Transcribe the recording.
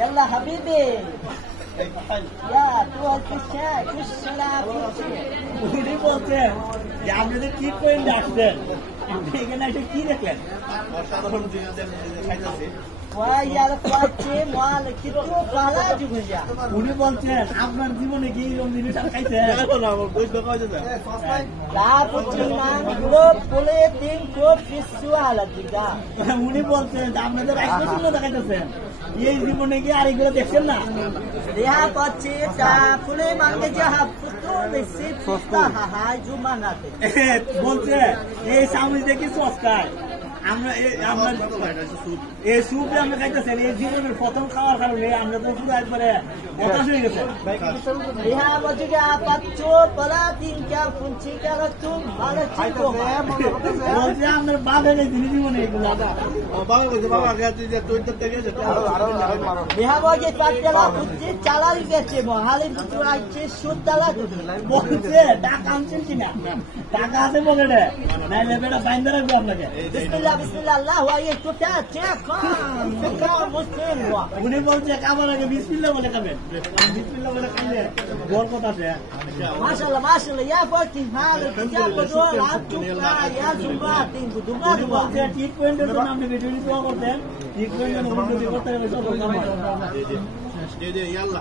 يلا حبيبي يا دول الشاي وش উনি বলছেন যে আপনাদের কি পয়েন্ট আসছেন, আপনি এখানে এসে কি দেখলেন? অসাধারণ জিনিসদের খাইতেছি। ويا الفاتي مالك كتو بالا جوجا উনি বলছেন আপনার জীবনে কি এরকম জিনিস আর খাইছেন? এখন আমার বই তো খাইতেছে। لا بوتينا كلوب بولي تين كوب فيسو على ديغا উনি বলছেন যে আপনাদের আইসক্রিম দেখাইতেছেন, এই জীবনে কি আর এগুলো দেখছেন না? يا باتي تا بولي مانجا جها فتو نسي فتا هاي جماناتي বলছে এই সামনে দেখি সস্তায় আমরা এই স্যুপে আমরা খাইতেছেন, এই জীবনের প্রথম খাওয়ার কারণে আমরা তো শুধু একবারে হতাশ হয়ে গেছে। يا بوتيغا باتو بلا تين كا فونچي كا رتوم مالا چيكو বলছে আপনার বাপ হয়ে গেছে জীবনে এগুলো। বাবা কইছে বাবা আগে তুই যে তুই তো গেছে يا بوجي پاتلا فونچي চালাই গেছে মহালি বুতু আইছে সুতালা দুদি বলছে টাকা আনছেন কিনা, টাকা আছে পকেটে, নাইলে বেটা বাইন্দা রাখবে আপনাকে। بسم الله الله وهي توتا تيكا مسلم উনি বলছে খাবার আগে বিসমিল্লাহ বলে খাবেন, বিসমিল্লাহ বলে খাইলে বরকত আছে। ما شاء الله يا بوتي مالك يا بدور عطوكا يا زباتين উনি بدوغا বলছে ঠিক পয়েন্টের জন্য আপনি ভিডিও দোয়া করতেন, ঠিক পয়েন্টের জন্য উনি যদি করতে হবে সব ইয়াল্লা